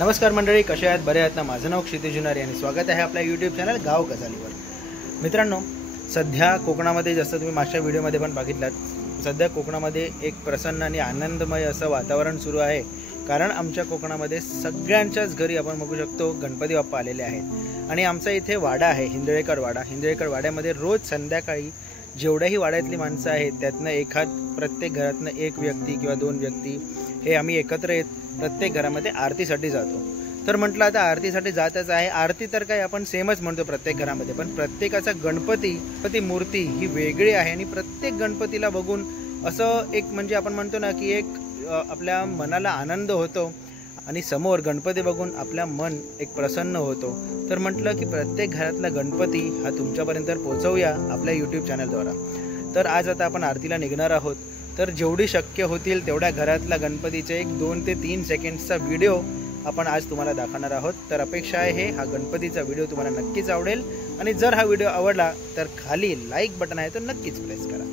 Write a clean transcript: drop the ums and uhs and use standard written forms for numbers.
नमस्कार मंडळी, कसे आहात? बरे आहात ना? माझं नाव क्षितिज जुनारी आणि स्वागत आहे आपल्या यूट्यूब चॅनल गाव गजालीवर. मित्रांनो, सध्या कोकणामध्ये जसं तुम्ही मागच्या व्हिडिओमध्ये पण बघितलात, सध्या कोकणामध्ये एक प्रसन्न आणि आनंदमय असं वातावरण सुरू आहे. कारण आमच्या कोकणामध्ये सगळ्यांच्याच घरी आपण बघू शकतो गणपती बाप्पा आलेले आहेत. आणि आमचा इथे वाडा आहे, हिंदळेकर वाडा. हिंदळेकर वाड्यामध्ये रोज संध्याकाळी जेवढ्याही वाड्यातली माणसं आहेत त्यातनं प्रत्येक घरातनं एक व्यक्ती किंवा दोन व्यक्ती हे आम्ही एकत्र येत प्रत्येक घरामध्ये आरतीसाठी जातो. तर म्हटलं आता आरतीसाठी जातच आहे. आरती तर काय आपण सेमच म्हणतो प्रत्येक घरामध्ये, पण प्रत्येकाचा गणपती मूर्ती ही वेगळी आहे. आणि प्रत्येक गणपतीला बघून असं एक म्हणजे आपण म्हणतो ना की एक आपल्या मनाला आनंद होतो आणि समोर गणपती बघून आपल्या मन एक प्रसन्न होतो. तर म्हटलं की प्रत्येक घरातला गणपती हा तुमच्यापर्यंत पोहोचवूया आपल्या यूट्यूब चॅनलद्वारा. तर आज आता आपण आरतीला निघणार आहोत. तर जेवढी शक्य होतील तेवढ्या घरातला गणपतीचे एक 2 ते 3 सेकंड्सचा व्हिडिओ आपण आज तुम्हाला दाखवणार आहोत. तर अपेक्षा आहे हा गणपतीचा व्हिडिओ तुम्हाला नक्कीच आवडेल. आणि जर हा व्हिडिओ आवडला तर खाली लाईक बटन आहे तो नक्कीच प्रेस करा.